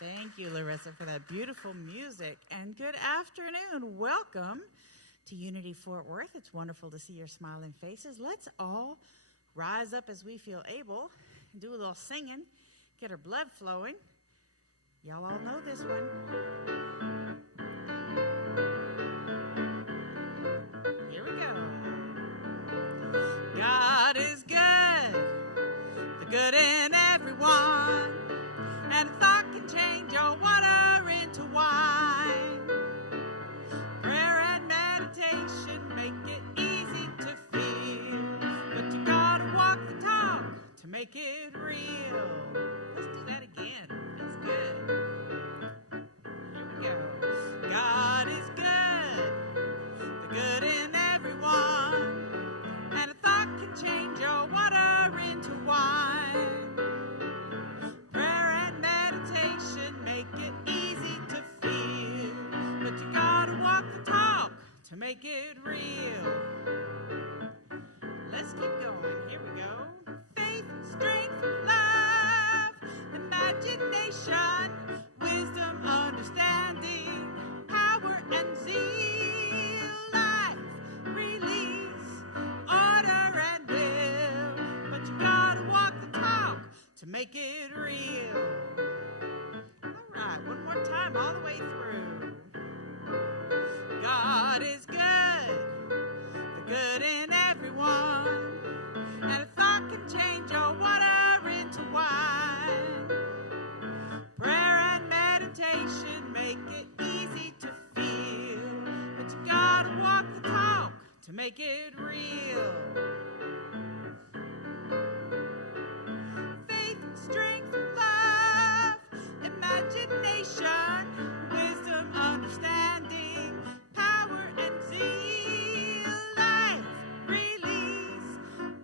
Thank you, Larissa, for that beautiful music. And good afternoon. Welcome to Unity Fort Worth. It's wonderful to see your smiling faces. Let's all rise up as we feel able, do a little singing, get our blood flowing. Y'all all know this one. Here we go. God is good, the good in everyone, and a thought can change your water into wine. Prayer and meditation make it easy to feel, but you gotta walk the talk to make it real. Let's do that again. That's good. Here we go. God is good, the good in everyone, and a thought can change your water into wine. Prayer and meditation make it easy to feel, but you gotta walk the talk to make it real. Let's keep going. Here we go. Faith, strength, love, imagination, wisdom, understanding, power and zeal, life, release, order and will, but you gotta walk the talk to make it real. All right, one more time, all the way through. God is good, the good in everyone, and a thought can change your water into wine. Prayer and meditation make it easy to feel, but you gotta walk the talk to make it real. Faith, strength, love, imagination, wisdom, understanding, power and zeal, life, release,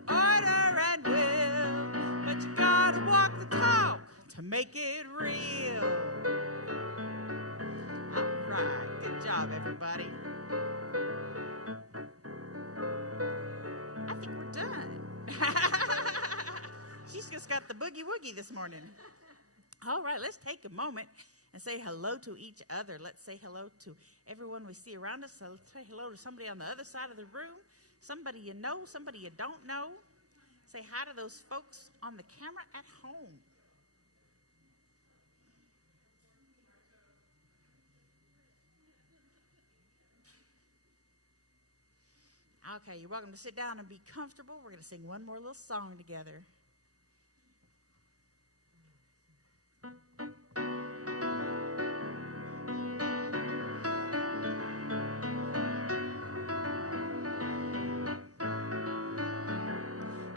order and will, but you gotta walk the talk to make it real. All right, good job, everybody. I think we're done. She's just got the boogie woogie this morning. All right, let's take a moment and say hello to each other. Let's say hello to everyone we see around us. So let's say hello to somebody on the other side of the room, somebody you know, somebody you don't know. Say hi to those folks on the camera at home. Okay, you're welcome to sit down and be comfortable. We're going to sing one more little song together.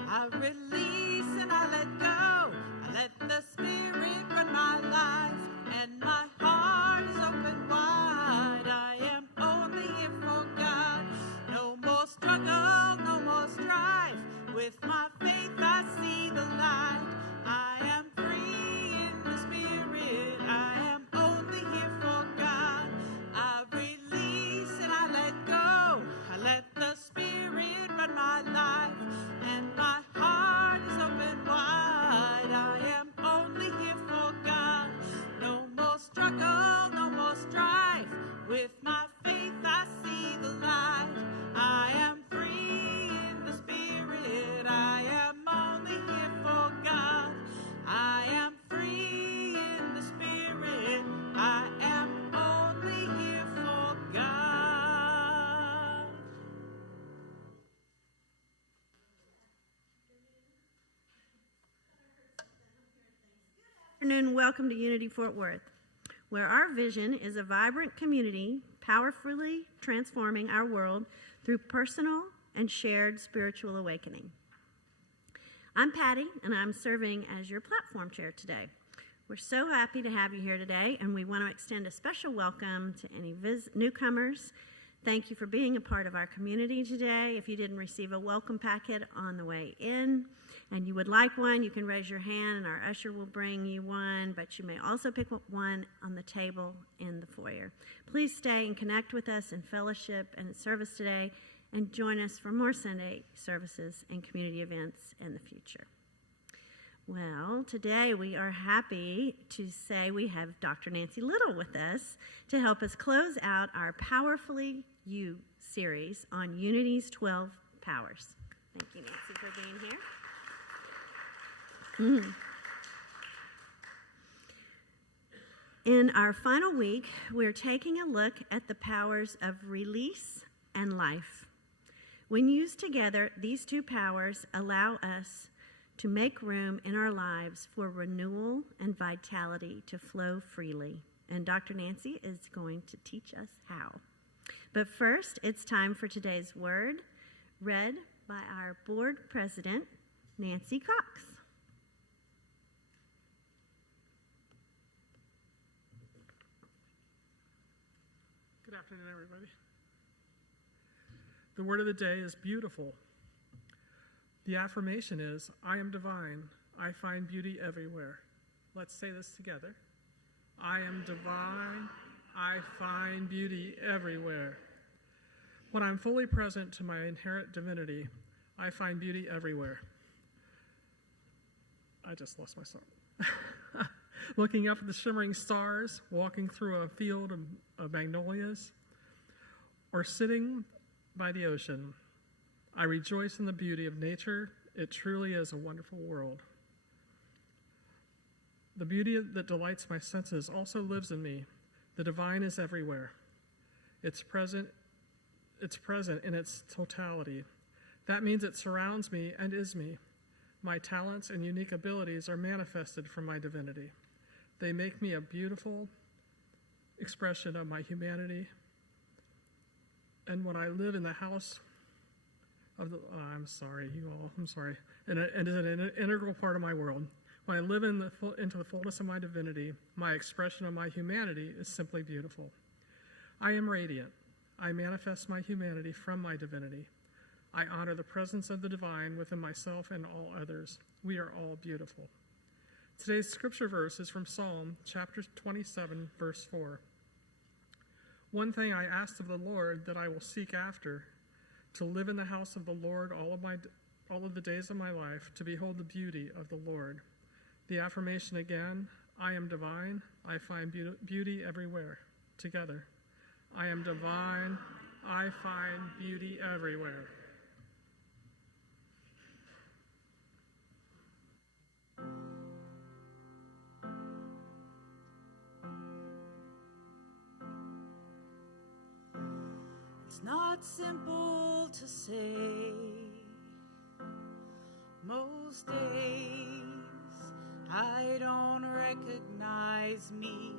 I release and I let go. I let the Spirit run my life, and my heart is open wide. I am only here for God. No more struggle, no more strife. With my faith I see the light. I am free in the Spirit. I am only here for God. I release and I let go. I let the Spirit run my life, and my heart is open wide. I am only here for God. No more struggle, no more strife. With my faith I see the light. I am free in the Spirit. I am only here for God. I am free in the Spirit. I am only here for God. Good afternoon. Welcome to Unity Fort Worth, where our vision is a vibrant community powerfully transforming our world through personal and shared spiritual awakening. I'm Patty, and I'm serving as your platform chair today. We're so happy to have you here today, and we want to extend a special welcome to any newcomers. Thank you for being a part of our community today. If you didn't receive a welcome packet on the way in and you would like one, you can raise your hand and our usher will bring you one, but you may also pick up one on the table in the foyer. Please stay and connect with us in fellowship and service today, and join us for more Sunday services and community events in the future. Well, today we are happy to say we have Dr. Nancy Little with us to help us close out our Powerfully You series on Unity's 12 powers. Thank you, Nancy, for being here. In our final week, we're taking a look at the powers of release and life. When used together, these two powers allow us to make room in our lives for renewal and vitality to flow freely. And Dr. Nancy is going to teach us how. But first, it's time for today's word, read by our board president, Nancy Cox. Good afternoon, everybody. The word of the day is beautiful. The affirmation is, I am divine. I find beauty everywhere. Let's say this together. I am divine. I find beauty everywhere. When I'm fully present to my inherent divinity, I find beauty everywhere. I just lost my song. Looking up at the shimmering stars, walking through a field of magnolias, or sitting by the ocean, I rejoice in the beauty of nature. It truly is a wonderful world. The beauty that delights my senses also lives in me. The divine is everywhere. It's present in its totality. That means it surrounds me and is me. My talents and unique abilities are manifested from my divinity. They make me a beautiful expression of my humanity. And when I live in the house of the, I'm sorry, you all, I'm sorry, and it is an integral part of my world. When I live into the fullness of my divinity, my expression of my humanity is simply beautiful. I am radiant. I manifest my humanity from my divinity. I honor the presence of the divine within myself and all others. We are all beautiful. Today's scripture verse is from Psalm chapter 27, verse 4. One thing I asked of the Lord that I will seek after, to live in the house of the Lord all of the days of my life, to behold the beauty of the Lord. The affirmation again, I am divine, I find beauty everywhere. Together, I am divine, I find beauty everywhere. It's not simple to say. Most days I don't recognize me.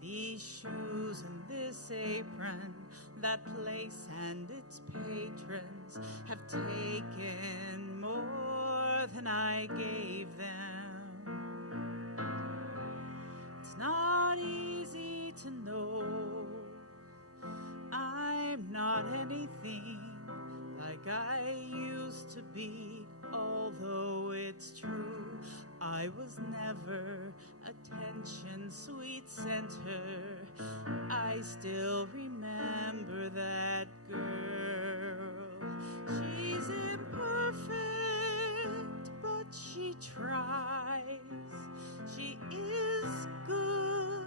These shoes and this apron, that place and its patrons have taken more than I gave them. It's not easy to know I'm not anything like I used to be, although it's true I was never attention sweet center. I still remember that girl. She's imperfect, but she tries. She is good,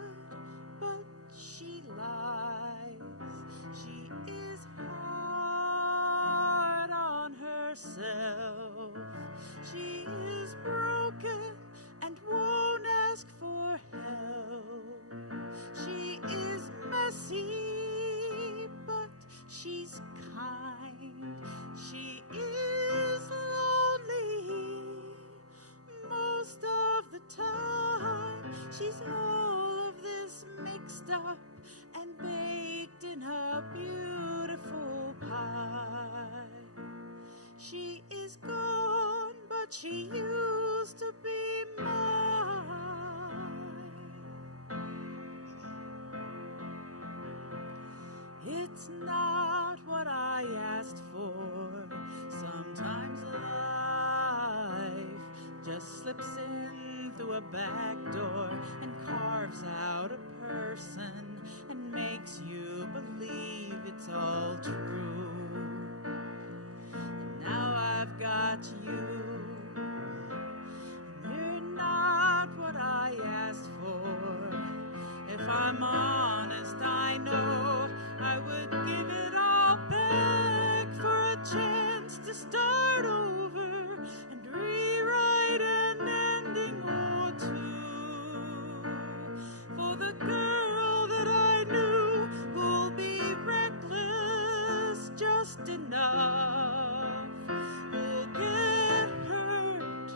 but she lies. She is hard on herself. She is broken and won't ask for help. She is messy, but she's kind. She is lonely most of the time. She's all of this mixed up and baked in a beautiful pie. She is gone, but she used to be mine. It's not what I asked for. Sometimes life just slips in through a back door and carves out a person and makes you believe it's all true. And now I've got you. You're love. Who'll get hurt,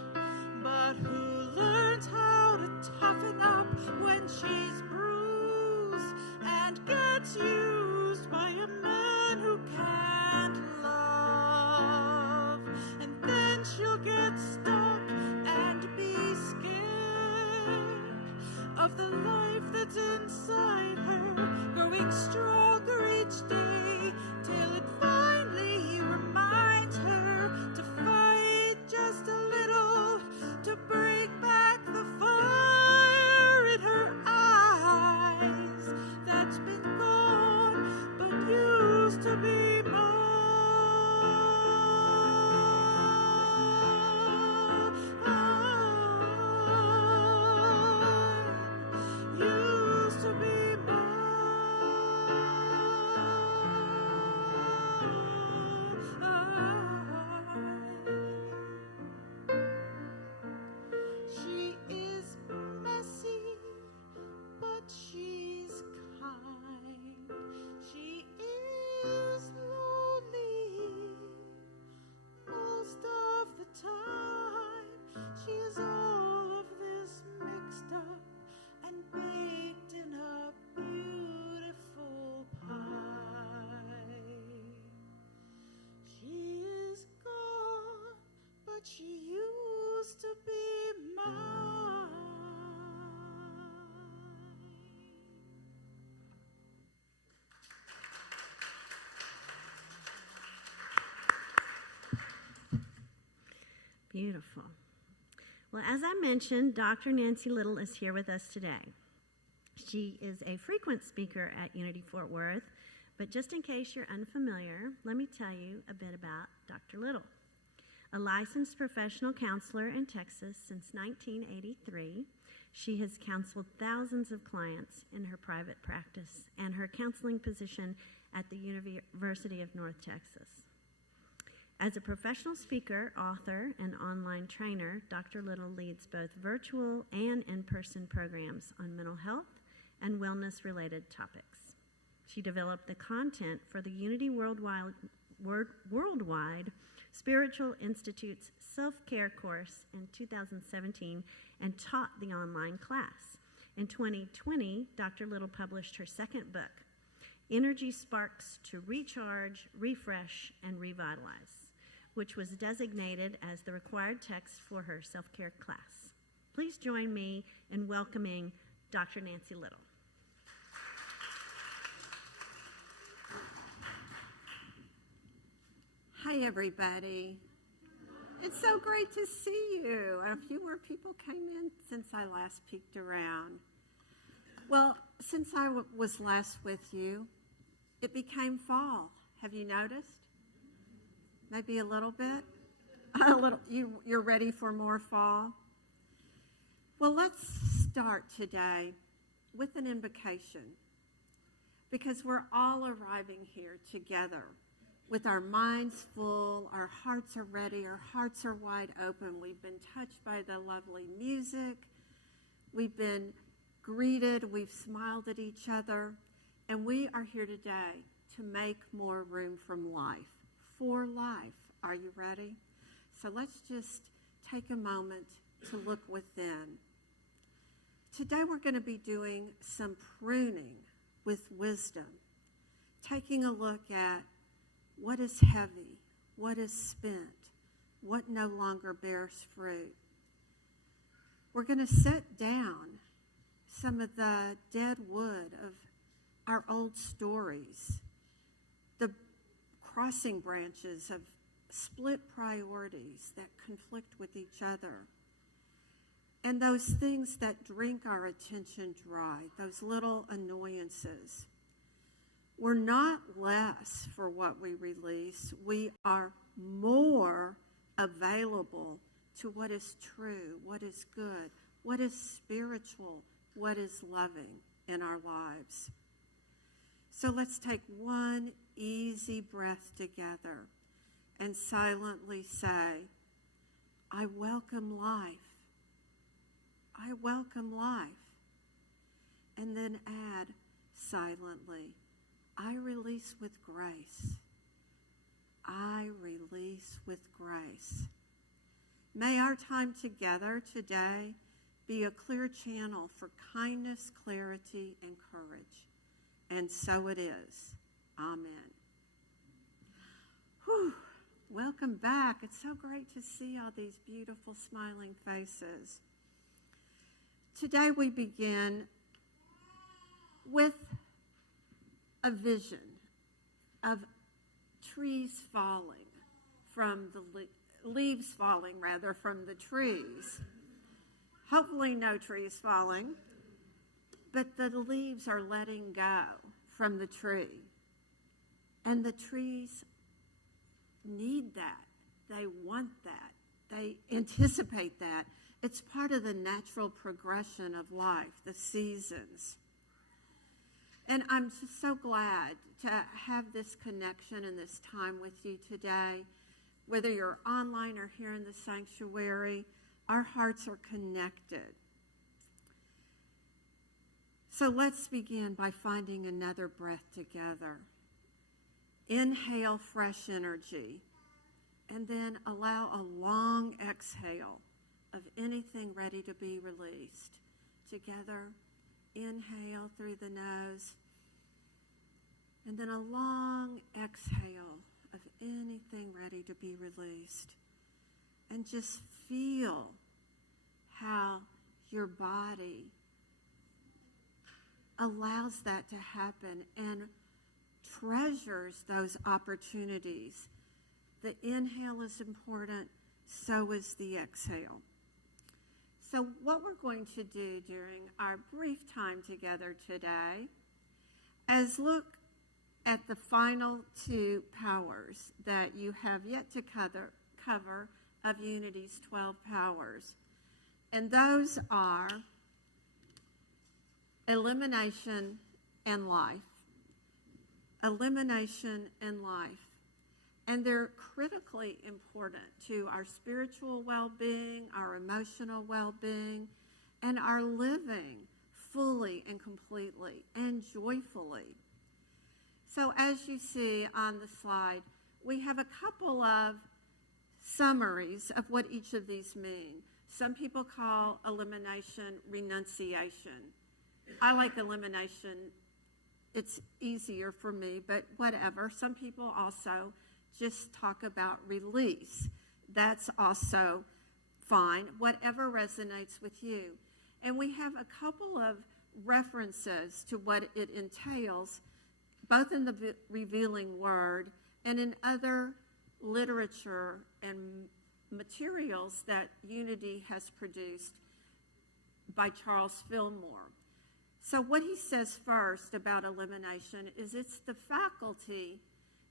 but who learns how to toughen up when she's bruised and gets used by a man who can't love. And then she'll get stuck and be scared of the life that's inside her, growing stronger each day, till it finally reminds her to fight just a little, to bring back the fire in her eyes that's been gone but used to be mine. Used to be She is messy, but she's kind. She is lonely most of the time. She is all of this mixed up and baked in a beautiful pie. She is gone, but she used to be mine. Beautiful. Well, as I mentioned, Dr. Nancy Little is here with us today. She is a frequent speaker at Unity Fort Worth, but just in case you're unfamiliar, let me tell you a bit about Dr. Little. A licensed professional counselor in Texas since 1983, she has counseled thousands of clients in her private practice and her counseling position at the University of North Texas. As a professional speaker, author, and online trainer, Dr. Little leads both virtual and in-person programs on mental health and wellness-related topics. She developed the content for the Unity Worldwide Spiritual Institute's self-care course in 2017 and taught the online class. In 2020, Dr. Little published her second book, Energy Sparks to Recharge, Refresh, and Revitalize, which was designated as the required text for her self-care class. Please join me in welcoming Dr. Nancy Little. Hi, everybody. It's so great to see you. A few more people came in since I last peeked around. Well, since I was last with you, it became fall. Have you noticed? Maybe a little bit? A little. You're ready for more fall? Well, let's start today with an invocation, because we're all arriving here together with our minds full, our hearts are ready, our hearts are wide open. We've been touched by the lovely music. We've been greeted. We've smiled at each other. And we are here today to make more room from life, for life. Are you ready? So let's just take a moment to look within. Today we're going to be doing some pruning with wisdom, taking a look at what is heavy, what is spent, what no longer bears fruit. We're going to set down some of the dead wood of our old stories, the crossing branches of split priorities that conflict with each other, and those things that drink our attention dry, those little annoyances. We're not less for what we release. We are more available to what is true, what is good, what is spiritual, what is loving in our lives. So let's take one easy breath together and silently say, I welcome life. I welcome life. And then add silently, I release with grace. with grace. May our time together today be a clear channel for kindness, clarity, and courage. And so it is. Amen. Whew. Welcome back. It's so great to see all these beautiful smiling faces. Today we begin with a vision of trees falling from the leaves falling rather from the trees. Hopefully no trees falling, but the leaves are letting go from the tree. And the trees need that. They want that. They anticipate that. It's part of the natural progression of life, the seasons. And I'm just so glad to have this connection and this time with you today. Whether you're online or here in the sanctuary, our hearts are connected. So let's begin by finding another breath together. Inhale fresh energy, and then allow a long exhale of anything ready to be released. Together, inhale through the nose, and then a long exhale of anything ready to be released. And just feel how your body allows that to happen and treasures those opportunities. The inhale is important, so is the exhale. So what we're going to do during our brief time together today is look at the final two powers that you have yet to cover of Unity's 12 powers. And those are elimination and life. Elimination and life. And they're critically important to our spiritual well-being, our emotional well-being, and our living fully and completely and joyfully. So as you see on the slide, we have a couple of summaries of what each of these mean. Some people call elimination renunciation. I like elimination. It's easier for me, but whatever. Some people also just talk about release. That's also fine, whatever resonates with you. And we have a couple of references to what it entails, both in the Revealing Word and in other literature and materials that Unity has produced by Charles Fillmore. So what he says first about elimination is it's the faculty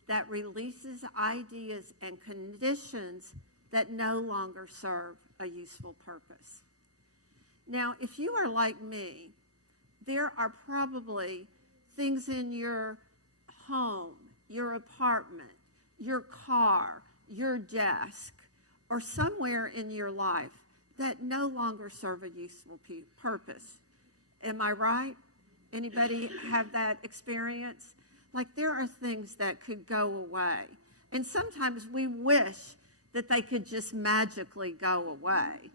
that releases ideas and conditions that no longer serve a useful purpose. Now, if you are like me, there are probably things in your home, your apartment, your car, your desk, or somewhere in your life that no longer serve a useful purpose. Am I right? Anybody have that experience? Like there are things that could go away. And sometimes we wish that they could just magically go away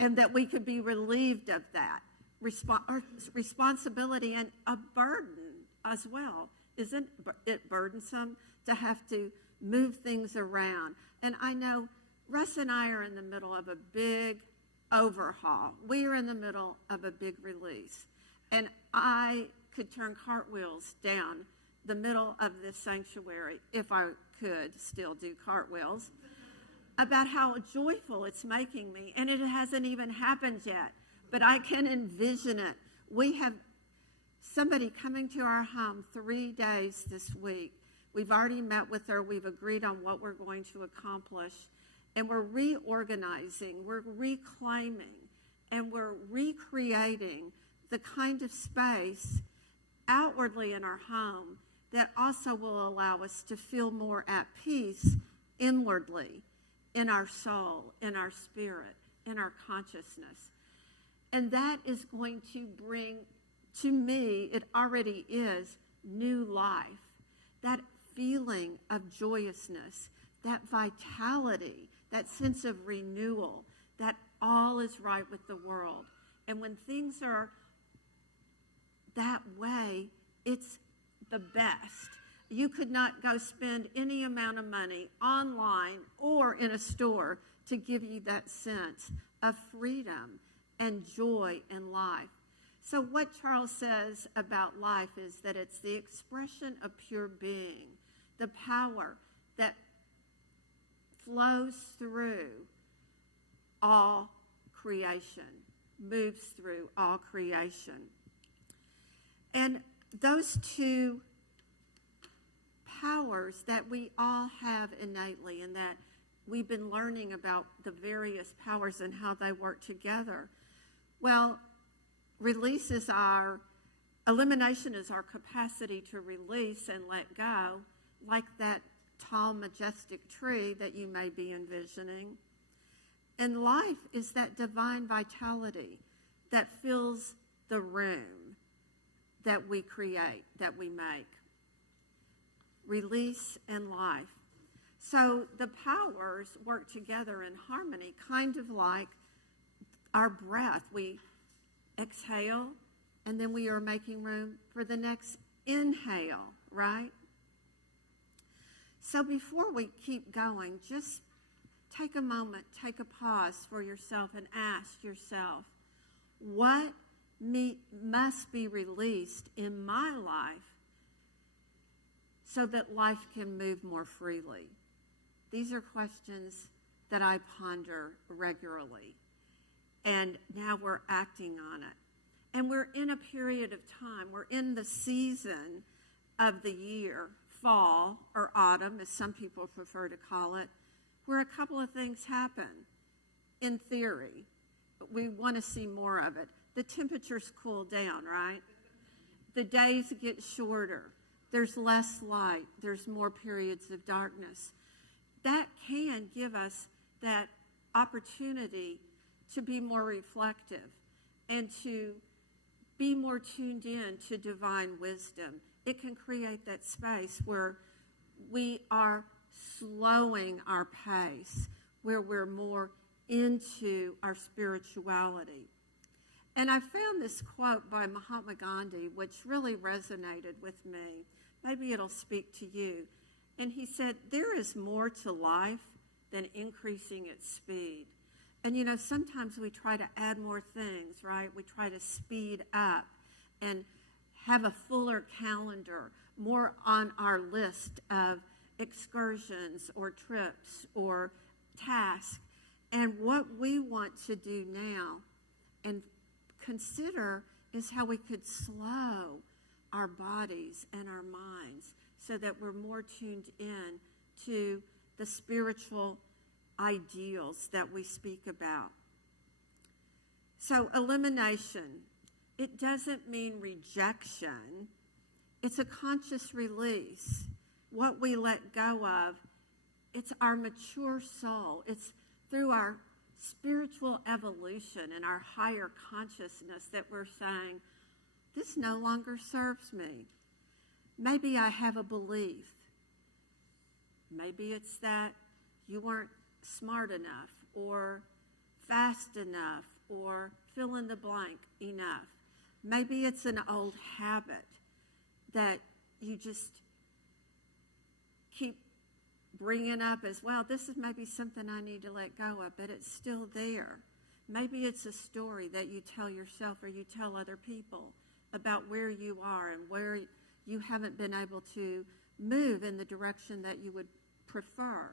and that we could be relieved of that responsibility and a burden as well. Isn't it burdensome to have to move things around? And I know Russ and I are in the middle of a big overhaul. We are in the middle of a big release. And I could turn cartwheels down the middle of this sanctuary, if I could still do cartwheels, about how joyful it's making me. And it hasn't even happened yet, but I can envision it. We have somebody coming to our home 3 days this week. We've already met with her. We've agreed on what we're going to accomplish. And we're reorganizing, we're reclaiming, and we're recreating the kind of space outwardly in our home that also will allow us to feel more at peace inwardly, in our soul, in our spirit, in our consciousness. And that is going to bring, to me, it already is, new life. That feeling of joyousness, that vitality, that sense of renewal, that all is right with the world. And when things are that way, it's the best. You could not go spend any amount of money online or in a store to give you that sense of freedom and joy in life. So what Charles says about life is that it's the expression of pure being, the power that flows through all creation, moves through all creation. And those two powers that we all have innately, and that we've been learning about the various powers and how they work together. Well, elimination is our capacity to release and let go, like that tall, majestic tree that you may be envisioning. And life is that divine vitality that fills the room that we create, that we make. Release and life. So the powers work together in harmony, kind of like our breath. We exhale, and then we are making room for the next inhale, right? So before we keep going, just take a moment, take a pause for yourself and ask yourself, what must be released in my life so that life can move more freely? These are questions that I ponder regularly. And now we're acting on it. And we're in a period of time. We're in the season of the year, fall or autumn, as some people prefer to call it, where a couple of things happen. In theory, but we want to see more of it. The temperatures cool down, right? The days get shorter. There's less light. There's more periods of darkness. That can give us that opportunity to be more reflective and to be more tuned in to divine wisdom. It can create that space where we are slowing our pace, where we're more into our spirituality. And I found this quote by Mahatma Gandhi, which really resonated with me. Maybe it'll speak to you. And he said, there is more to life than increasing its speed. And, you know, sometimes we try to add more things, right? We try to speed up and have a fuller calendar, more on our list of excursions or trips or tasks. And what we want to do now and consider is how we could slow our bodies and our minds so that we're more tuned in to the spiritual ideals that we speak about. So elimination, it doesn't mean rejection. It's a conscious release. What we let go of, it's our mature soul. It's through our spiritual evolution and our higher consciousness that we're saying, this no longer serves me. Maybe I have a belief. Maybe it's that you weren't smart enough or fast enough or fill in the blank enough. Maybe it's an old habit that you just keep bringing up as, well, this is maybe something I need to let go of, but it's still there. Maybe it's a story that you tell yourself or you tell other people about where you are and where you haven't been able to move in the direction that you would prefer.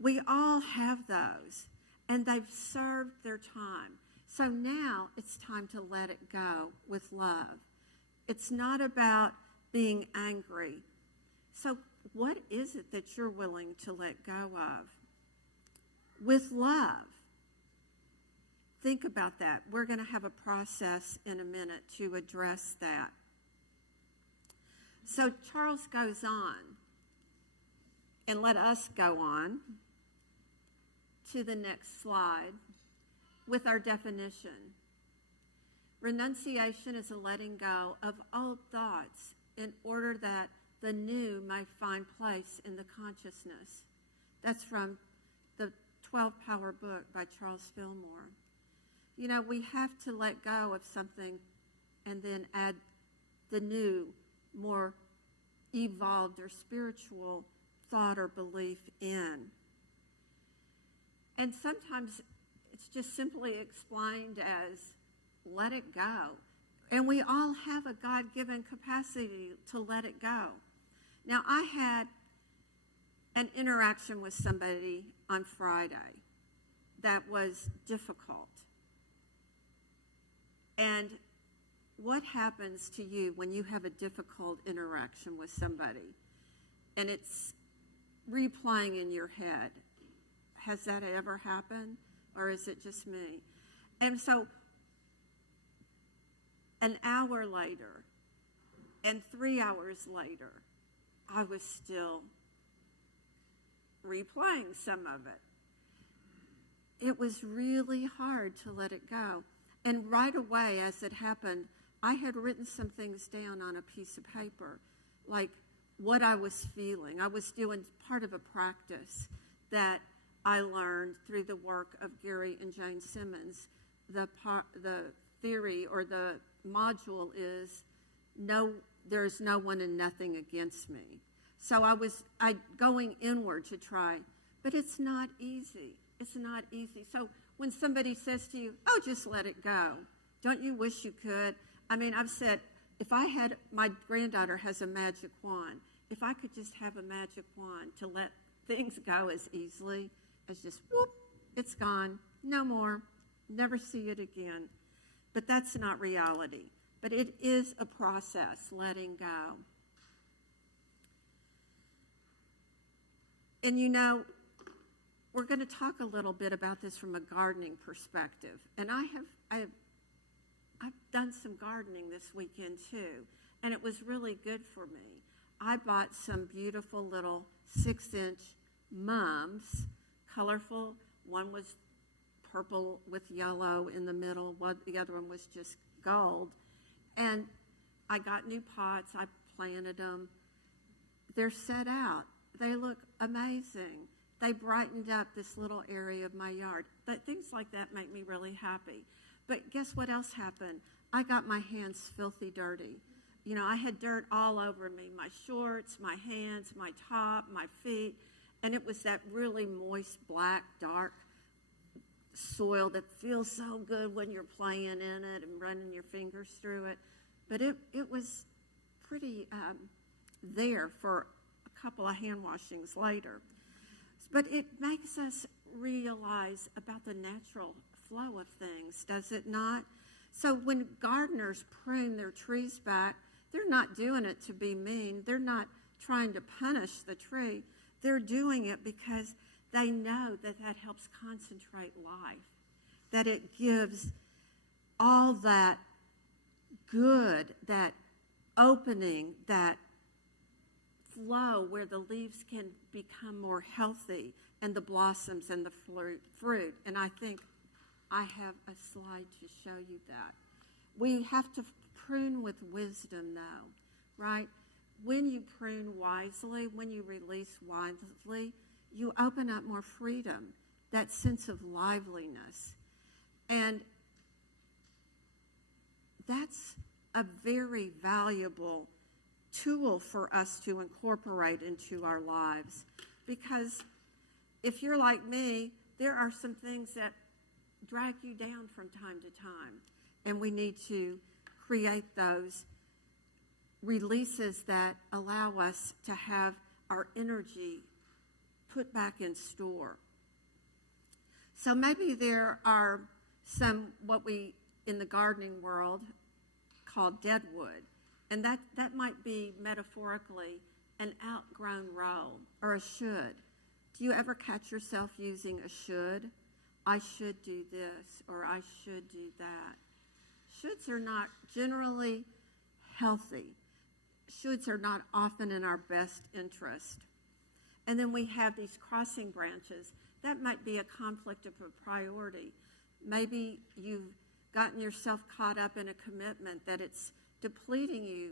We all have those, and they've served their time. So now it's time to let it go with love. It's not about being angry. So what is it that you're willing to let go of? With love. Think about that. We're going to have a process in a minute to address that. So Charles goes on, and let us go on to the next slide with our definition. Renunciation is a letting go of old thoughts in order that the new may find place in the consciousness. That's from the 12 Power book by Charles Fillmore. You know, we have to let go of something and then add the new, more evolved or spiritual thought or belief in. And sometimes it's just simply explained as let it go. And we all have a God-given capacity to let it go. Now, I had an interaction with somebody on Friday that was difficult. And what happens to you when you have a difficult interaction with somebody and it's replaying in your head? Has that ever happened, or is it just me? And so an hour later and 3 hours later, I was still replaying some of it. It was really hard to let it go. And right away, as it happened, I had written some things down on a piece of paper, like what I was feeling. I was doing part of a practice that I learned through the work of Gary and Jane Simmons. The theory or the module is there's no one and nothing against me. So I going inward to try, but it's not easy. It's not easy. So when somebody says to you, oh, just let it go, don't you wish you could? I mean, I've said, if I had, my granddaughter has a magic wand. If I could just have a magic wand to let things go as easily as just, whoop, it's gone, no more, never see it again. But that's not reality. But it is a process, letting go. And you know, we're going to talk a little bit about this from a gardening perspective. And I've done some gardening this weekend too, and it was really good for me. I bought some beautiful little 6-inch mums, colorful. One was purple with yellow in the middle. The other one was just gold. And I got new pots. I planted them. They're set out. They look amazing. They brightened up this little area of my yard. But things like that make me really happy. But guess what else happened? I got my hands filthy dirty. You know, I had dirt all over me, my shorts, my hands, my top, my feet. And it was that really moist, black, dark soil that feels so good when you're playing in it and running your fingers through it. But it was pretty there for a couple of hand washings later. But it makes us realize about the natural flow of things, does it not? So when gardeners prune their trees back, they're not doing it to be mean. They're not trying to punish the tree. They're doing it because they know that that helps concentrate life, that it gives all that good, that opening, that flow where the leaves can become more healthy and the blossoms and the fruit. And I think I have a slide to show you that. We have to prune with wisdom, though, right? When you prune wisely, when you release wisely, you open up more freedom, that sense of liveliness. And that's a very valuable tool for us to incorporate into our lives. Because if you're like me, there are some things that drag you down from time to time. And we need to create those releases that allow us to have our energy put back in store. So maybe there are some, what we in the gardening world call deadwood. And that might be metaphorically an outgrown role or a should. Do you ever catch yourself using a should? I should do this, or I should do that. Shoulds are not generally healthy. Shoulds are not often in our best interest. And then we have these crossing branches. That might be a conflict of a priority. Maybe you've gotten yourself caught up in a commitment that it's depleting you,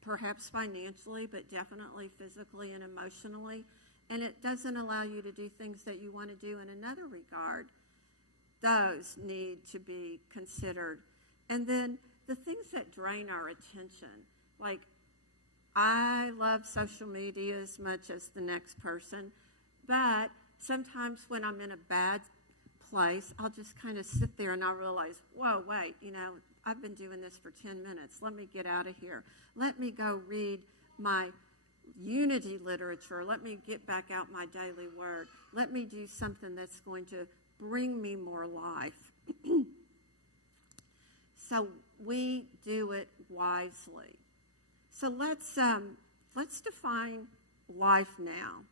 perhaps financially, but definitely physically and emotionally. and it doesn't allow you to do things that you want to do in another regard, those need to be considered. And then the things that drain our attention, like I love social media as much as the next person, but sometimes when I'm in a bad place, I'll just kind of sit there and I'll realize, whoa, wait, I've been doing this for 10 minutes. Let me get out of here. Let me go read my unity literature. Let me get back out my daily word. Let me do something that's going to bring me more life. So we do it wisely. So let's define life now.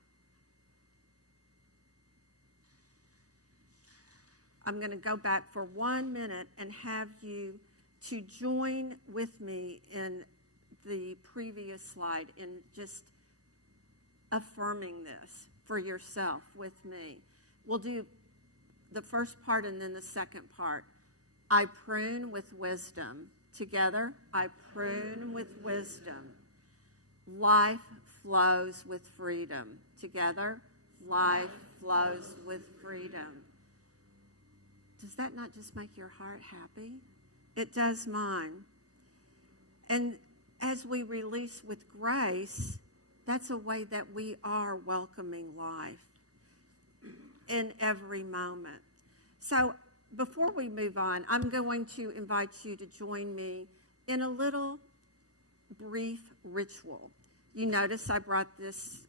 I'm going to go back for 1 minute and have you to join with me in the previous slide in just affirming this for yourself with me. We'll do the first part and then the second part. I prune with wisdom. Together, I prune with wisdom. Life flows with freedom. Together, life flows with freedom. Does that not just make your heart happy? It does mine. And as we release with grace, that's a way that we are welcoming life in every moment. So before we move on, I'm going to invite you to join me in a little brief ritual. You notice I brought this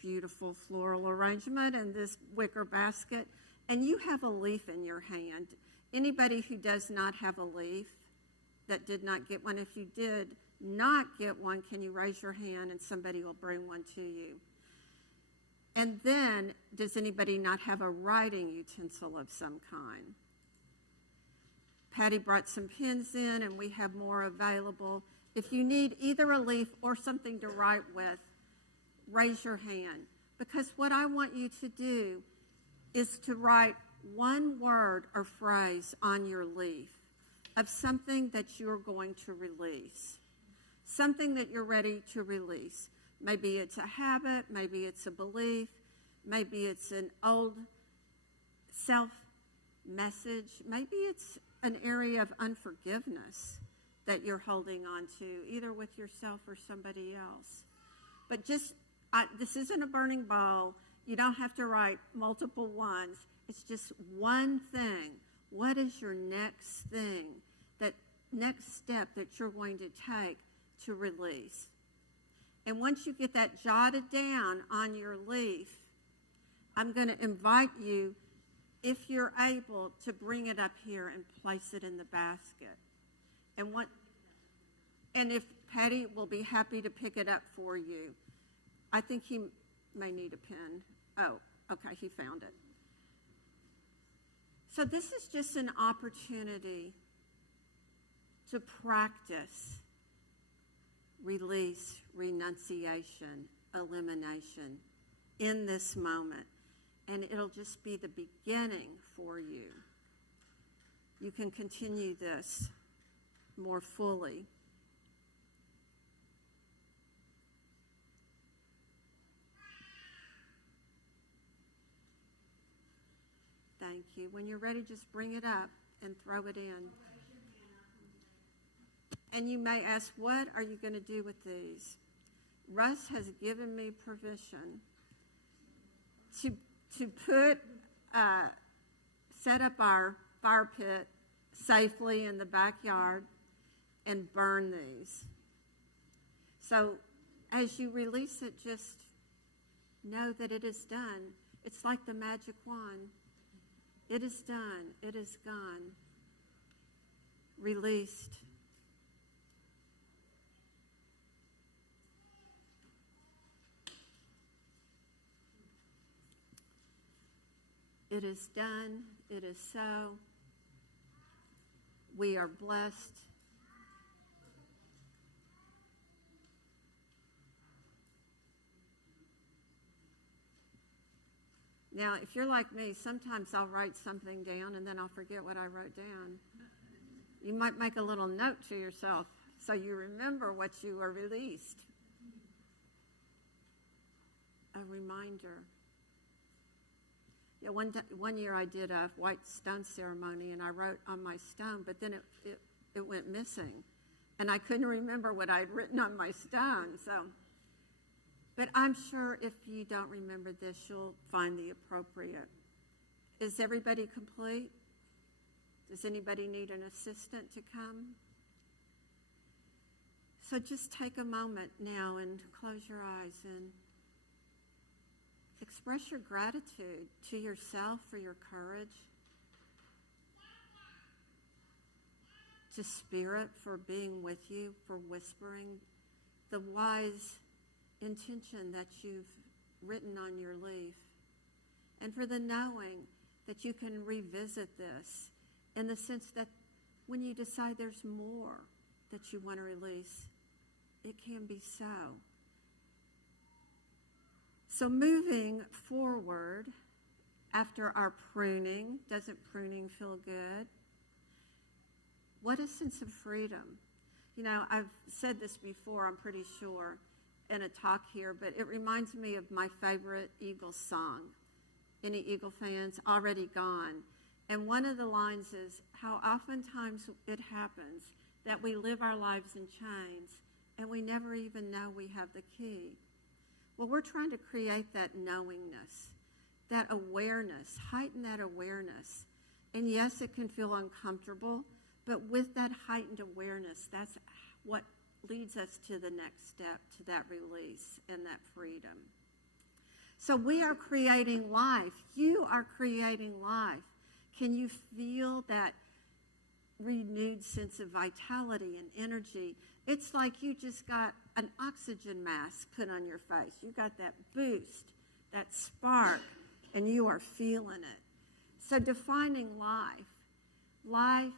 beautiful floral arrangement and this wicker basket, and you have a leaf in your hand. Anybody who does not have a leaf, that did not get one, if you did not get one, can you raise your hand and somebody will bring one to you? And then, does anybody not have a writing utensil of some kind? Patty brought some pens in, and we have more available. If you need either a leaf or something to write with, raise your hand. Because what I want you to do is to write one word or phrase on your leaf of something that you're going to release, something that you're ready to release. Maybe it's a habit, maybe it's a belief, maybe it's an old self-message, maybe it's an area of unforgiveness that you're holding on to, either with yourself or somebody else. But this isn't a burning bowl. You don't have to write multiple ones. It's just one thing. What is your next thing, that next step that you're going to take to release? And once you get that jotted down on your leaf, I'm going to invite you, if you're able, to bring it up here and place it in the basket. And if Patty will be happy to pick it up for you. I think he may need a pen. Oh, okay, he found it. So this is just an opportunity to practice release, renunciation, elimination in this moment. And it'll just be the beginning for you. You can continue this more fully. Thank you. When you're ready, just bring it up and throw it in. And you may ask, what are you going to do with these? Russ has given me permission to set up our fire pit safely in the backyard and burn these. So as you release it, just know that it is done. It's like the magic wand. It is done. It is gone. Released. It is done. It is so. We are blessed. Now, if you're like me, sometimes I'll write something down and then I'll forget what I wrote down. You might make a little note to yourself so you remember what you were released. a reminder. Yeah, one year I did a white stone ceremony, and I wrote on my stone, but then it went missing, and I couldn't remember what I'd written on my stone. But I'm sure if you don't remember this, you'll find the appropriate. Is everybody complete? Does anybody need an assistant to come? So just take a moment now and close your eyes and express your gratitude to yourself for your courage, to Spirit for being with you, for whispering the wise intention that you've written on your leaf, and for the knowing that you can revisit this in the sense that when you decide there's more that you want to release, it can be so. So moving forward, after our pruning, doesn't pruning feel good? What a sense of freedom. You know, I've said this before, I'm pretty sure, in a talk here, but it reminds me of my favorite Eagles song. Any Eagle fans? Already Gone. And one of the lines is how oftentimes it happens that we live our lives in chains and we never even know we have the key. Well, we're trying to create that knowingness, that awareness, heighten that awareness. And yes, it can feel uncomfortable, but with that heightened awareness, that's what leads us to the next step, to that release and that freedom. So we are creating life. You are creating life. Can you feel that renewed sense of vitality and energy? It's like you just got an oxygen mask put on your face. You got that boost, that spark, and you are feeling it. So defining life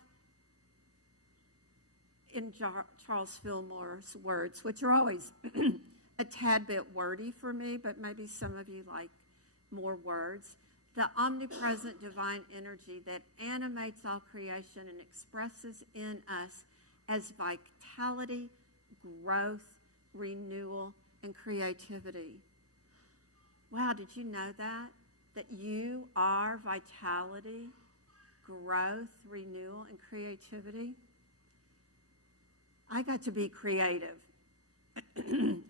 in Charles Fillmore's words, which are always a tad bit wordy for me, but maybe some of you like more words. The omnipresent divine energy that animates all creation and expresses in us as vitality, growth, renewal, and creativity. Wow, did you know that? That you are vitality, growth, renewal, and creativity? I got to be creative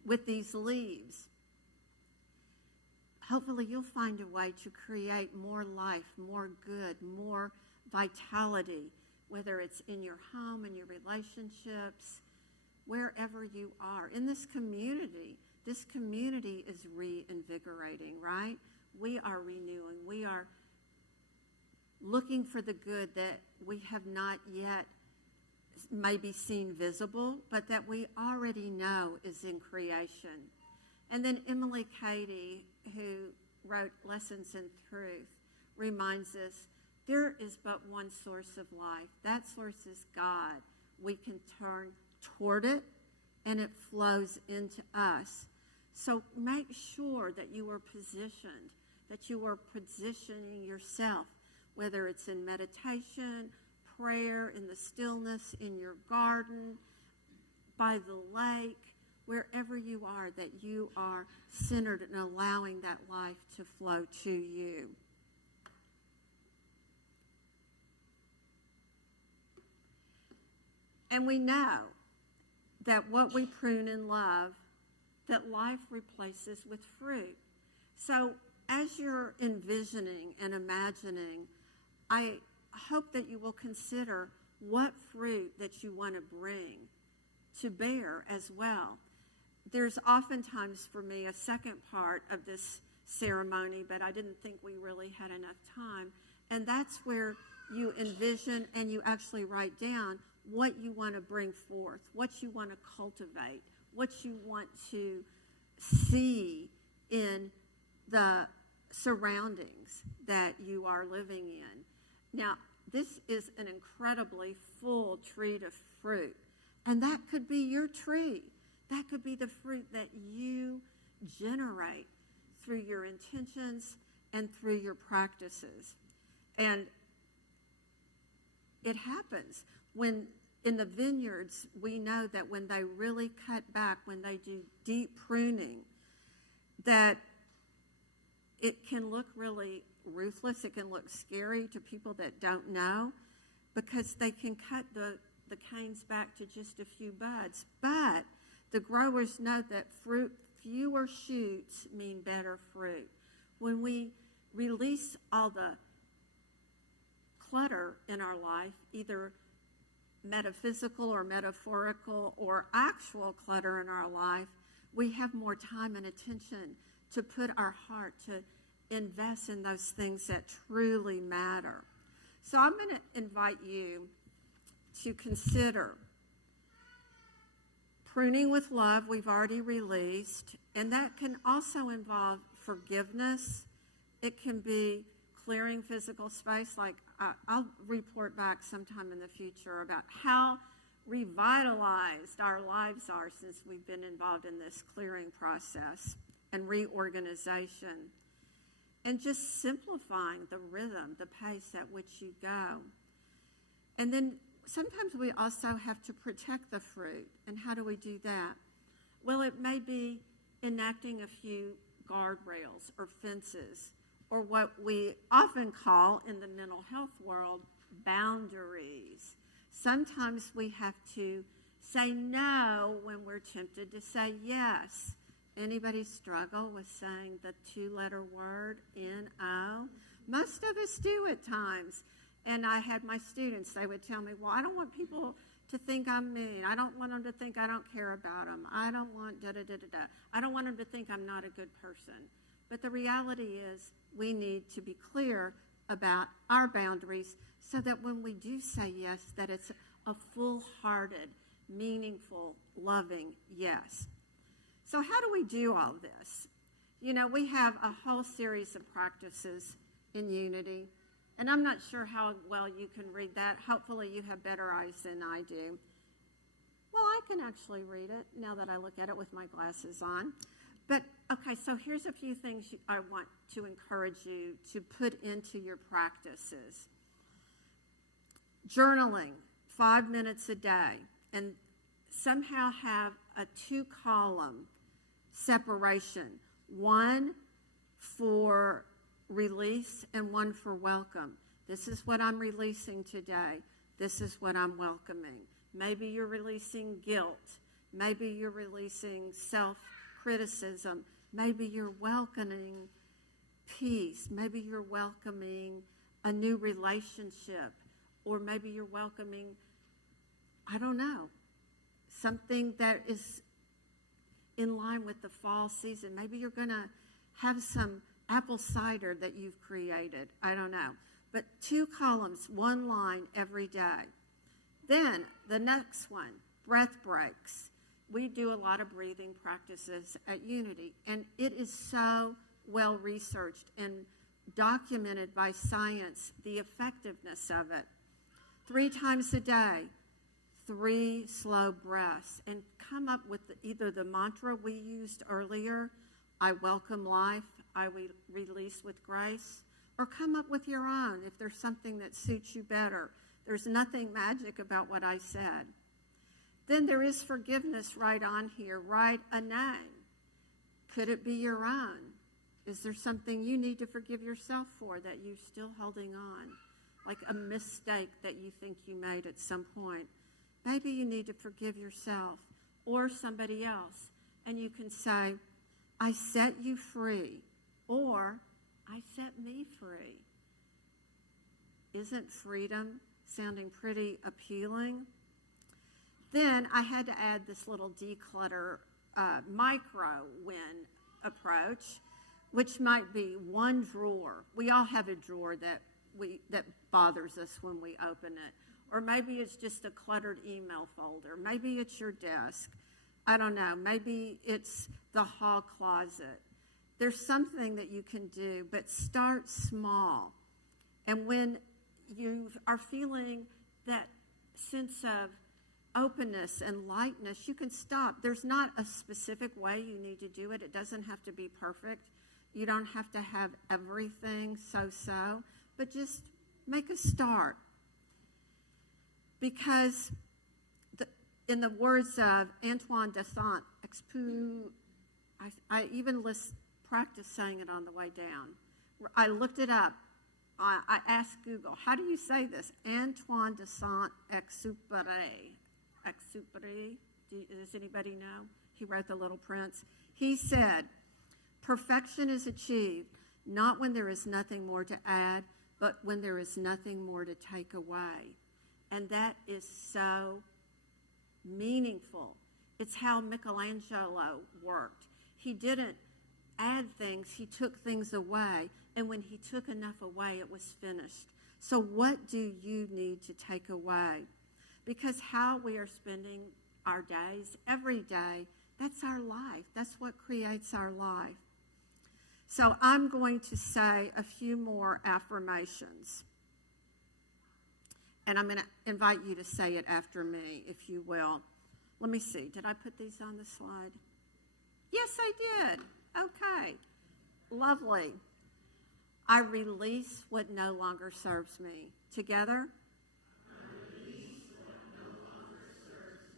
with these leaves. Hopefully you'll find a way to create more life, more good, more vitality, whether it's in your home, in your relationships, wherever you are. In this community is reinvigorating, right? We are renewing. We are looking for the good that we have not yet maybe seen visible, but that we already know is in creation. And then Emily Cady, who wrote Lessons in Truth, reminds us there is but one source of life. That source is God. We can turn toward it, and it flows into us. So make sure that you are positioned, that you are positioning yourself, whether it's in meditation, prayer, in the stillness, in your garden, by the lake, wherever you are, that you are centered and allowing that life to flow to you. And we know that what we prune in love, that life replaces with fruit. So as you're envisioning and imagining, I hope that you will consider what fruit that you want to bring to bear as well. There's oftentimes for me a second part of this ceremony, but I didn't think we really had enough time. And that's where you envision and you actually write down what you want to bring forth, what you want to cultivate, what you want to see in the surroundings that you are living in. Now, this is an incredibly full tree of fruit, and that could be your tree. That could be the fruit that you generate through your intentions and through your practices. And it happens when in the vineyards, we know that when they really cut back, when they do deep pruning, that it can look really ruthless. It can look scary to people that don't know, because they can cut the canes back to just a few buds. But the growers know that fewer shoots mean better fruit. When we release all the clutter in our life, either metaphysical or metaphorical or actual clutter in our life, we have more time and attention to put our heart to invest in those things that truly matter. So I'm going to invite you to consider pruning with love. We've already released, and that can also involve forgiveness. It can be clearing physical space. Like I'll report back sometime in the future about how revitalized our lives are since we've been involved in this clearing process and reorganization, and just simplifying the rhythm, the pace at which you go. And then sometimes we also have to protect the fruit. And how do we do that? Well, it may be enacting a few guardrails or fences, or what we often call in the mental health world boundaries. Sometimes we have to say no when we're tempted to say yes. Anybody struggle with saying the two-letter word, N-O? Most of us do at times. And I had my students, they would tell me, well, I don't want people to think I'm mean. I don't want them to think I don't care about them. I don't want da-da-da-da-da. I don't want them to think I'm not a good person. But the reality is we need to be clear about our boundaries so that when we do say yes, that it's a full-hearted, meaningful, loving yes. So how do we do all this? You know, we have a whole series of practices in Unity, and I'm not sure how well you can read that. Hopefully you have better eyes than I do. Well, I can actually read it now that I look at it with my glasses on. But, okay, so here's a few things I want to encourage you to put into your practices. Journaling, 5 minutes a day, and somehow have a 2-column separation, one for release and one for welcome. This is what I'm releasing today. This is what I'm welcoming. Maybe you're releasing guilt. Maybe you're releasing self-criticism. Maybe you're welcoming peace. Maybe you're welcoming a new relationship. Or maybe you're welcoming, I don't know, something that is in line with the fall season. Maybe you're going to have some apple cider that you've created. I don't know. But 2 columns, 1 line every day. Then the next one, breath breaks. We do a lot of breathing practices at Unity, and it is so well researched and documented by science, the effectiveness of it. 3 times a day, 3 slow breaths, and come up with either the mantra we used earlier, I welcome life, I release with grace, or come up with your own if there's something that suits you better. There's nothing magic about what I said. Then there is forgiveness right on here. Write a name. Could it be your own? Is there something you need to forgive yourself for that you're still holding on? Like a mistake that you think you made at some point. Maybe you need to forgive yourself or somebody else. And you can say, I set you free, or I set me free. Isn't freedom sounding pretty appealing? Then I had to add this little declutter micro win approach, which might be 1 drawer. We all have a drawer that bothers us when we open it. Or maybe it's just a cluttered email folder. Maybe it's your desk. I don't know. Maybe it's the hall closet. There's something that you can do, but start small. And when you are feeling that sense of openness and lightness, you can stop. There's not a specific way you need to do it. It doesn't have to be perfect. You don't have to have everything so-so, but just make a start. Because in the words of Antoine de Saint-Exupéry, I even practice saying it on the way down. I looked it up. I asked Google, how do you say this? Antoine de Saint-Exupéry. Does anybody know? He wrote The Little Prince. He said, perfection is achieved not when there is nothing more to add, but when there is nothing more to take away. And that is so meaningful. It's how Michelangelo worked. He didn't add things, he took things away, and when he took enough away, it was finished. So what do you need to take away? Because how we are spending our days, every day, that's our life. That's what creates our life. So I'm going to say a few more affirmations. And I'm going to invite you to say it after me, if you will. Let me see. Did I put these on the slide? Yes, I did. Okay. Lovely. I release what no longer serves me. Together? I release what no longer serves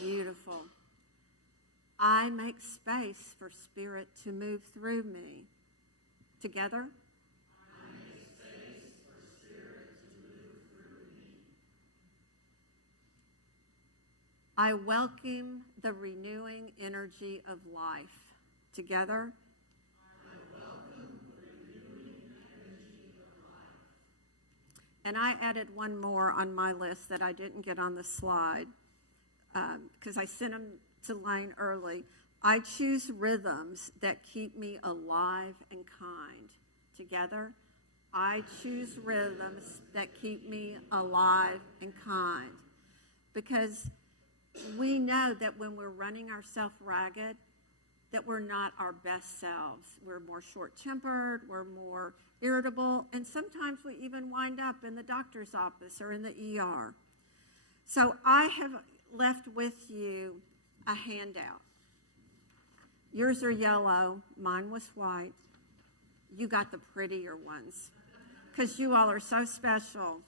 me. Beautiful. I make space for Spirit to move through me. Together? I make space for Spirit to move through me. I welcome the renewing energy of life. Together? I welcome the renewing energy of life. And I added one more on my list that I didn't get on the slide because I sent them to Lane early. I choose rhythms that keep me alive and kind. Together? I choose rhythms that keep me alive and kind. Because we know that when we're running ourselves ragged, that we're not our best selves. We're more short-tempered, we're more irritable, and sometimes we even wind up in the doctor's office or in the ER. So I have left with you a handout. Yours are yellow, mine was white. You got the prettier ones because you all are so special.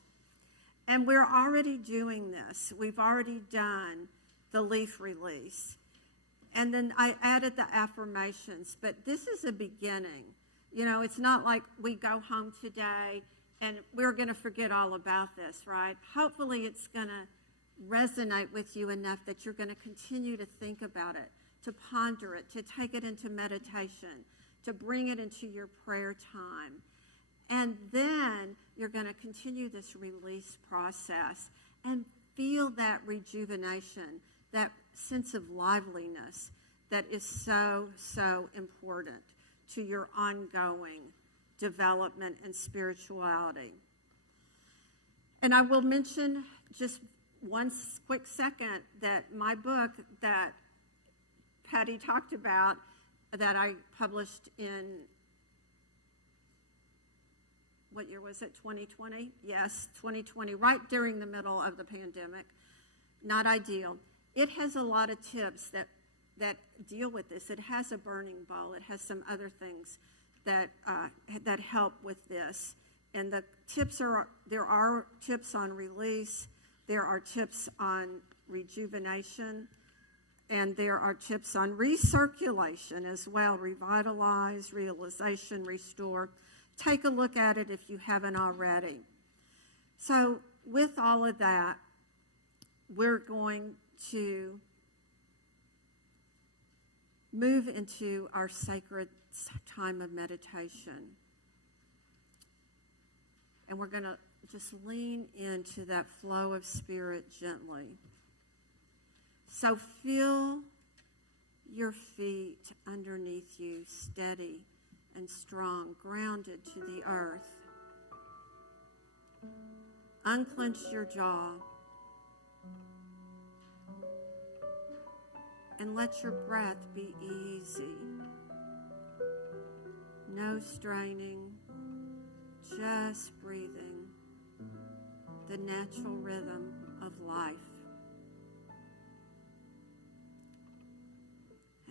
And we're already doing this. We've already done the leaf release. And then I added the affirmations, but this is a beginning. You know, it's not like we go home today and we're going to forget all about this, right? Hopefully it's going to resonate with you enough that you're going to continue to think about it, to ponder it, to take it into meditation, to bring it into your prayer time. And then you're going to continue this release process and feel that rejuvenation, that sense of liveliness that is so, so important to your ongoing development and spirituality. And I will mention just one quick second that my book that Patty talked about that I published in, what year was it, 2020? Yes, 2020, right during the middle of the pandemic. Not ideal. It has a lot of tips that deal with this. It has a burning bowl. It has some other things that help with this. And the tips there are tips on release. There are tips on rejuvenation. And there are tips on recirculation as well. Revitalize, realization, restore. Take a look at it if you haven't already. So with all of that, we're going to move into our sacred time of meditation. And we're going to just lean into that flow of Spirit gently. So feel your feet underneath you steady and strong, grounded to the earth. Unclench your jaw and let your breath be easy. No straining, just breathing the natural rhythm of life.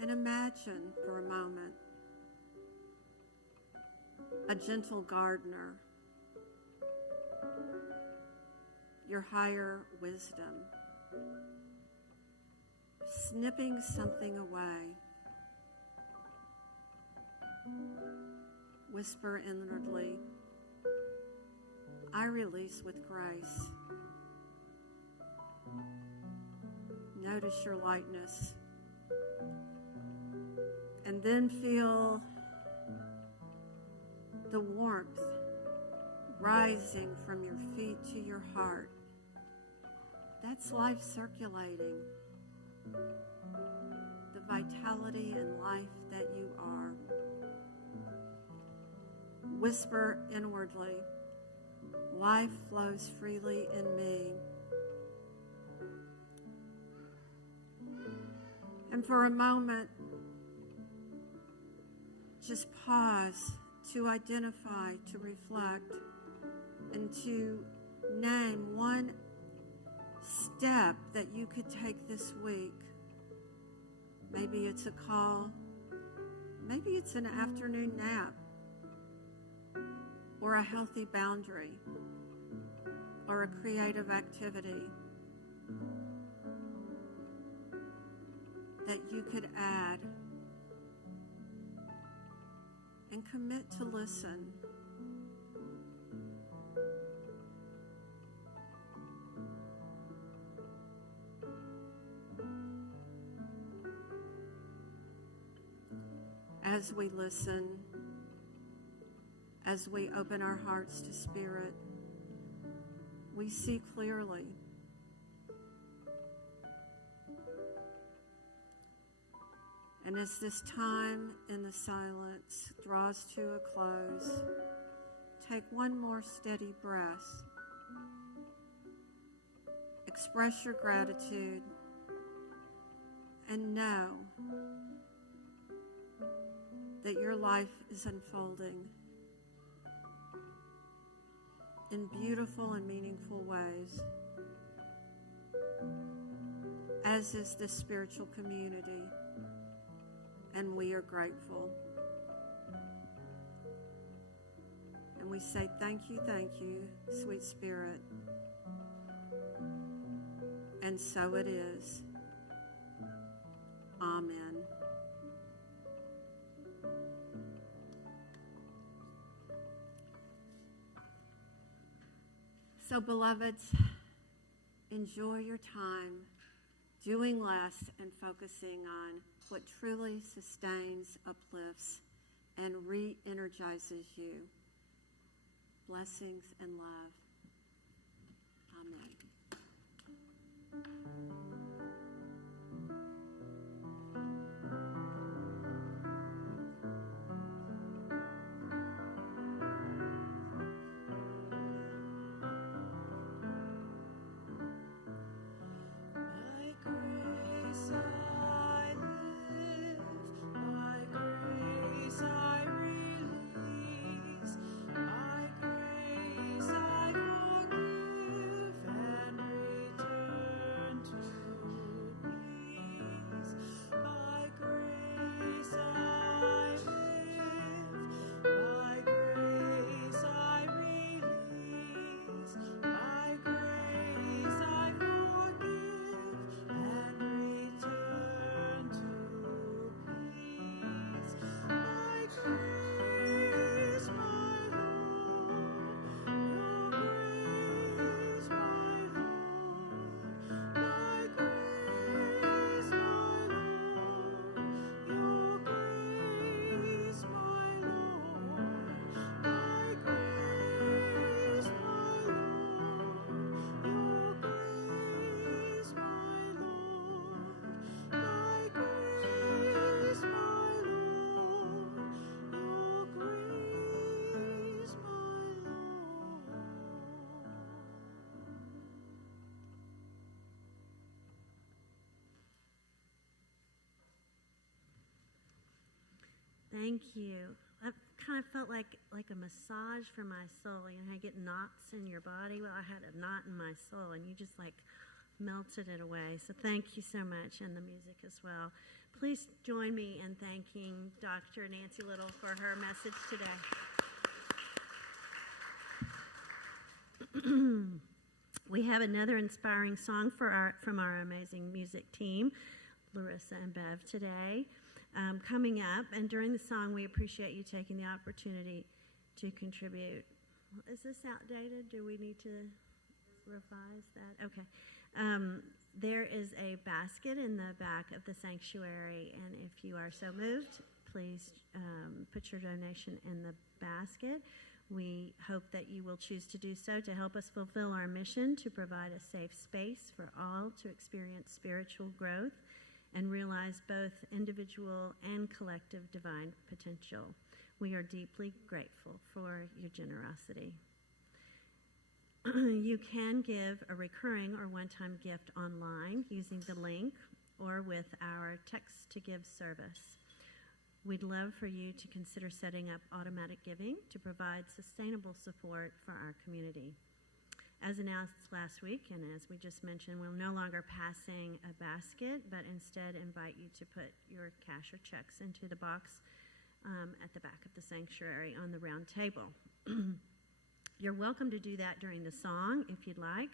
And imagine for a moment a gentle gardener, your higher wisdom, snipping something away, Whisper inwardly, I release with grace. Notice your lightness. And then feel the warmth rising from your feet to your heart. That's life circulating. The vitality and life that you are. Whisper inwardly, life flows freely in me. And for a moment, just pause to identify, to reflect, and to name one step that you could take this week. Maybe it's a call. Maybe it's an afternoon nap. Or a healthy boundary. Or a creative activity that you could add and commit to listen. As we listen, as we open our hearts to Spirit, we see clearly. And as this time in the silence draws to a close, take one more steady breath. Express your gratitude and know that your life is unfolding in beautiful and meaningful ways, as is this spiritual community, and we are grateful. And we say thank you, sweet Spirit. And so it is. Amen. So, beloveds, enjoy your time doing less and focusing on what truly sustains, uplifts, and re-energizes you. Blessings and love. Amen. Thank you. That kind of felt like a massage for my soul. You know how you get knots in your body? Well, I had a knot in my soul, and you just melted it away. So thank you so much, and the music as well. Please join me in thanking Dr. Nancy Little for her message today. We have another inspiring song from our amazing music team, Larissa and Bev, today. coming up. And during the song, we appreciate you taking the opportunity to contribute. Is this outdated? Do we need to revise that? Okay. There is a basket in the back of the sanctuary, and if you are so moved, please put your donation in the basket. We hope that you will choose to do so to help us fulfill our mission to provide a safe space for all to experience spiritual growth and realize both individual and collective divine potential. We are deeply grateful for your generosity. You can give a recurring or one-time gift online using the link or with our text to give service. We'd love for you to consider setting up automatic giving to provide sustainable support for our community. As announced last week, and as we just mentioned, we're no longer passing a basket, but instead invite you to put your cash or checks into the box at the back of the sanctuary on the round table. You're welcome to do that during the song if you'd like,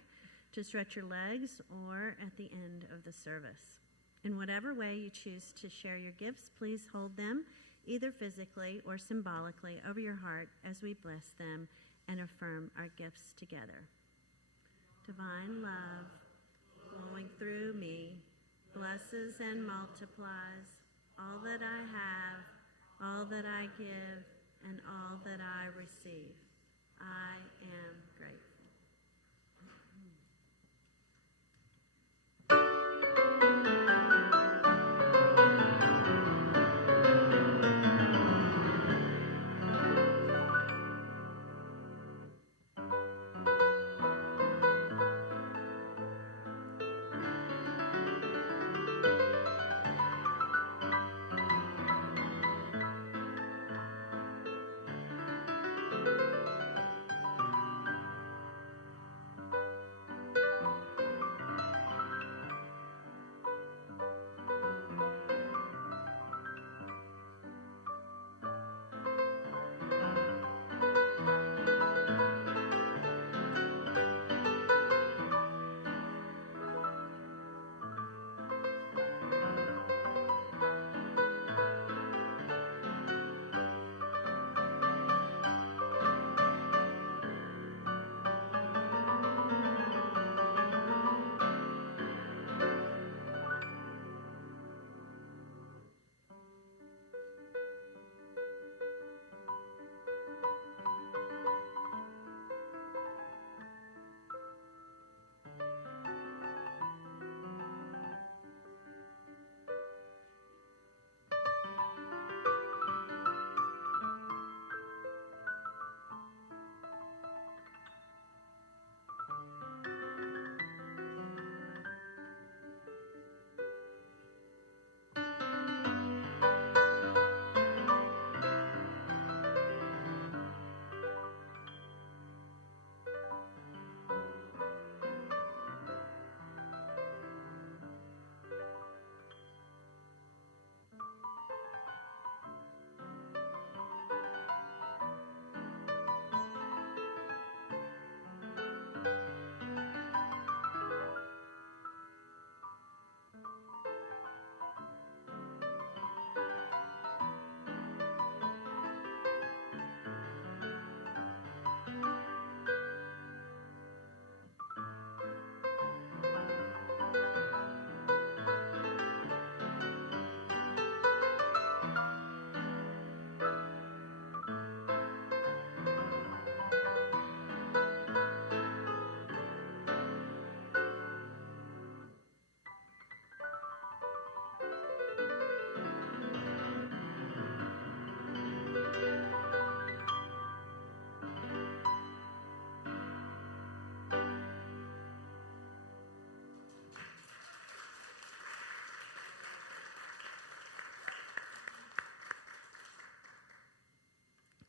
to stretch your legs, or at the end of the service. In whatever way you choose to share your gifts, please hold them either physically or symbolically over your heart as we bless them and affirm our gifts together. Divine love flowing through me blesses and multiplies all that I have, all that I give, and all that I receive. I am grateful.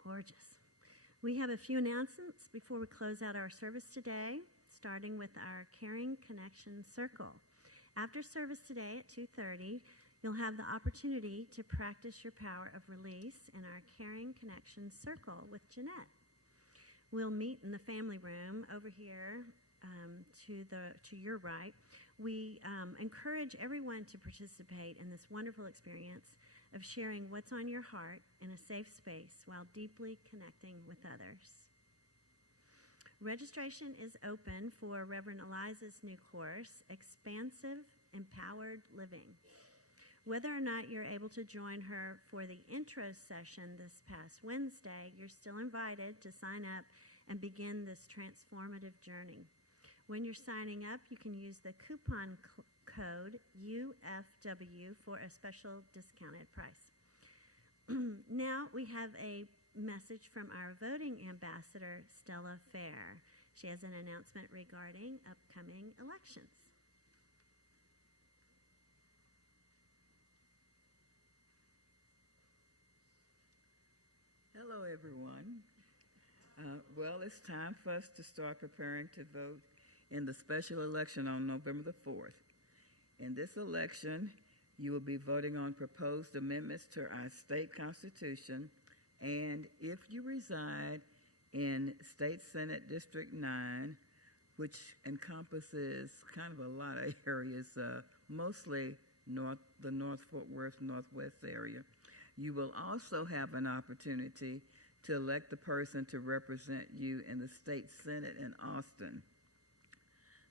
Gorgeous. We have a few announcements before we close out our service today, starting with our Caring Connection Circle. After service today at 2:30, you'll have the opportunity to practice your power of release in our Caring Connection Circle with Jeanette. We'll meet in the family room over here to your right. We encourage everyone to participate in this wonderful experience. of sharing what's on your heart in a safe space while deeply connecting with others. Registration is open for Reverend Eliza's new course, Expansive Empowered Living. Whether or not you're able to join her for the intro session this past Wednesday, you're still invited to sign up and begin this transformative journey. When you're signing up, you can use the coupon code UFW for a special discounted price. Now we have a message from our voting ambassador, Stella Fair. She has an announcement regarding upcoming elections. Hello, everyone. Well, it's time for us to start preparing to vote in the special election on November the 4th. In this election, you will be voting on proposed amendments to our state constitution, and if you reside in State Senate District 9, which encompasses kind of a lot of areas, mostly the North Fort Worth, Northwest area, you will also have an opportunity to elect the person to represent you in the State Senate in Austin.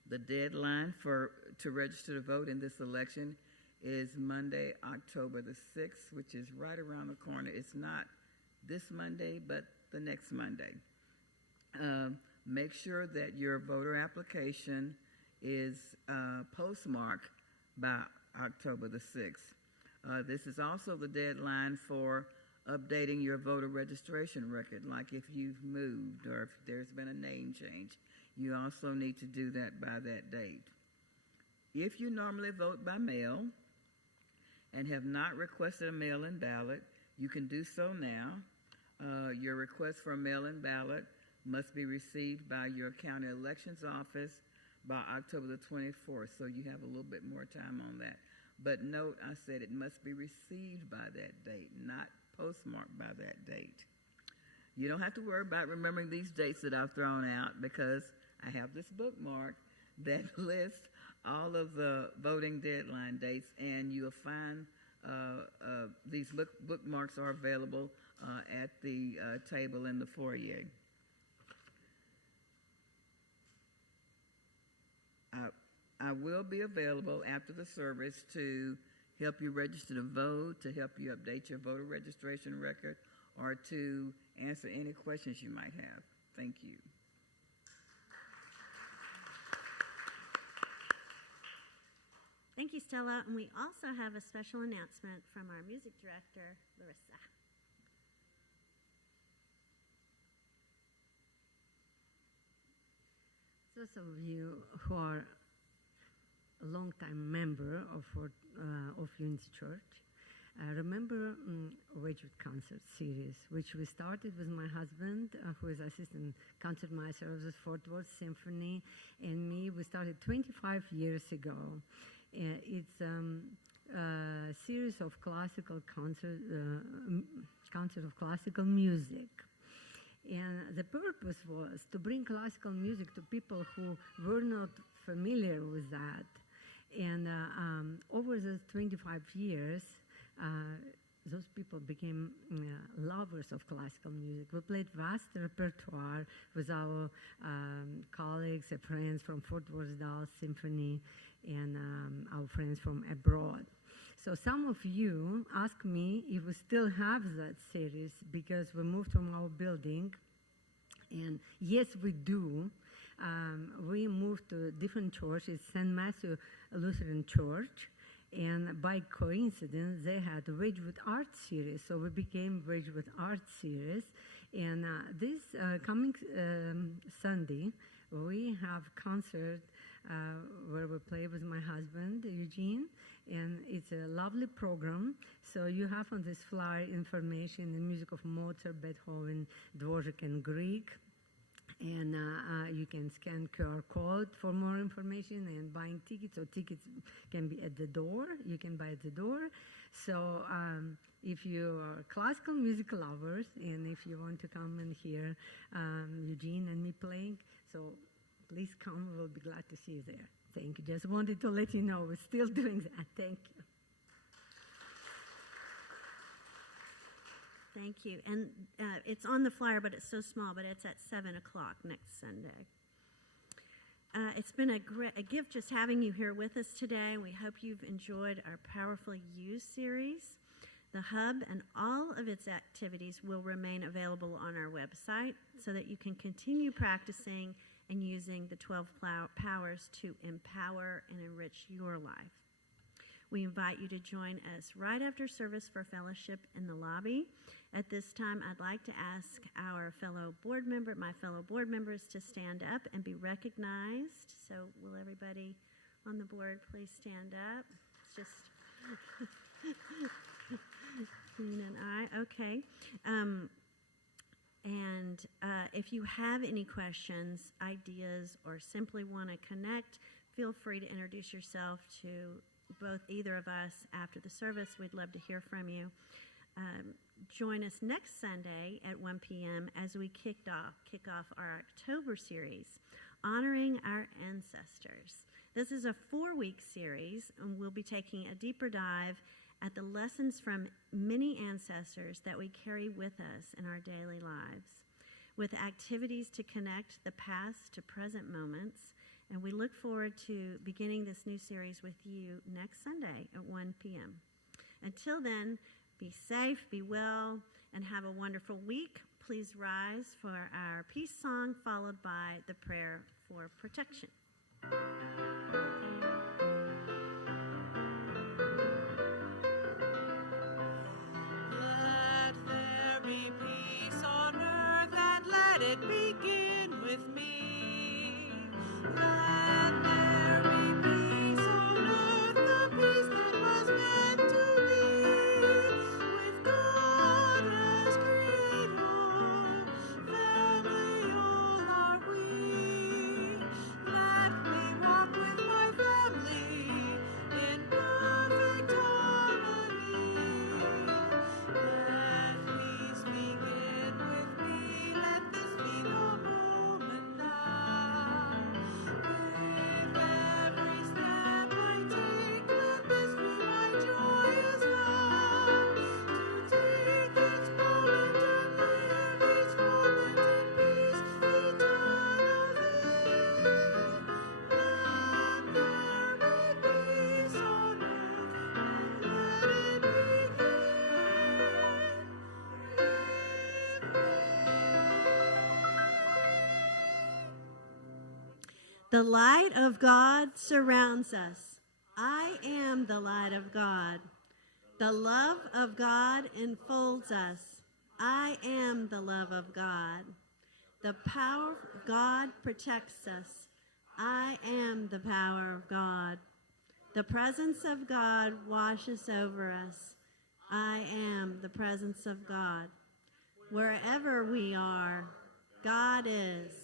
The deadline to register to vote in this election is Monday, October the 6th, which is right around the corner. It's not this Monday, but the next Monday. Make sure that your voter application is postmarked by October the 6th. This is also the deadline for updating your voter registration record, like if you've moved or if there's been a name change. You also need to do that by that date. If you normally vote by mail and have not requested a mail-in ballot, you can do so now. Your request for a mail-in ballot must be received by your county elections office by October the 24th, so you have a little bit more time on that. But note, I said it must be received by that date, not postmarked by that date. You don't have to worry about remembering these dates that I've thrown out because I have this bookmark that lists all of the voting deadline dates, and you'll find these bookmarks are available at the table in the foyer. I will be available after the service to help you register to vote, to help you update your voter registration record, or to answer any questions you might have. Thank you. Thank you, Stella. And we also have a special announcement from our music director, Larissa. Those of you who are a long-time member of Unity Church, I remember Wedgwood Concert Series, which we started with my husband, who is assistant concertmaster of the Fort Worth Symphony, and me. We started 25 years ago. It's a series of classical concert of classical music. And the purpose was to bring classical music to people who were not familiar with that. And over the 25 years, those people became lovers of classical music. We played vast repertoire with our colleagues and friends from Fort Worth Dallas Symphony and our friends from abroad. So some of you ask me if we still have that series because we moved from our building. And yes, we do. We moved to a different church. It's St. Matthew Lutheran Church. And by coincidence, they had a Wedgwood Art Series. So we became Wedgwood Art Series. And this coming Sunday, we have concert where we play with my husband, Eugene. And it's a lovely program. So you have on this flyer information, the music of Mozart, Beethoven, Dvorak, and Grieg. And you can scan QR code for more information and buying tickets. So tickets can be at the door. You can buy at the door. So if you are classical music lovers and if you want to come and hear Eugene and me playing, so please come. We'll be glad to see you there. Thank you. Just wanted to let you know we're still doing that. Thank you. Thank you. And it's on the flyer, but it's so small, but it's at 7 o'clock next Sunday. It's been a gift just having you here with us today. We hope you've enjoyed our Powerful You series. The Hub and all of its activities will remain available on our website so that you can continue practicing and using the 12 powers to empower and enrich your life. We invite you to join us right after service for fellowship in the lobby. At this time, I'd like to ask my fellow board members to stand up and be recognized. So will everybody on the board please stand up? It's just Queen and I. Okay. And if you have any questions, ideas, or simply want to connect, feel free to introduce yourself to either of us after the service. We'd love to hear from you. Join us next Sunday at 1 p.m. as we kick off our October series, Honoring Our Ancestors. This is a 4-week series, and we'll be taking a deeper dive at the lessons from many ancestors that we carry with us in our daily lives, with activities to connect the past to present moments. And we look forward to beginning this new series with you next Sunday at 1 p.m. Until then, be safe, be well, and have a wonderful week. Please rise for our peace song, followed by the prayer for protection. Let there be peace on earth, and let it begin with me. Let there be peace on earth, the peace that was meant to be, with God as creator, family all are we. Let me walk with my family in perfect harmony. Let peace begin with me, let this be the moment now. With every step I take, let this be my joyous vow. To take each moment and live each moment in peace eternally. Let there be peace on earth, and let it begin The light of God surrounds us. I am the light of God. The love of God enfolds us. I am the love of God. The power of God protects us. I am the power of God. The presence of God washes over us. I am the presence of God. Wherever we are, God is.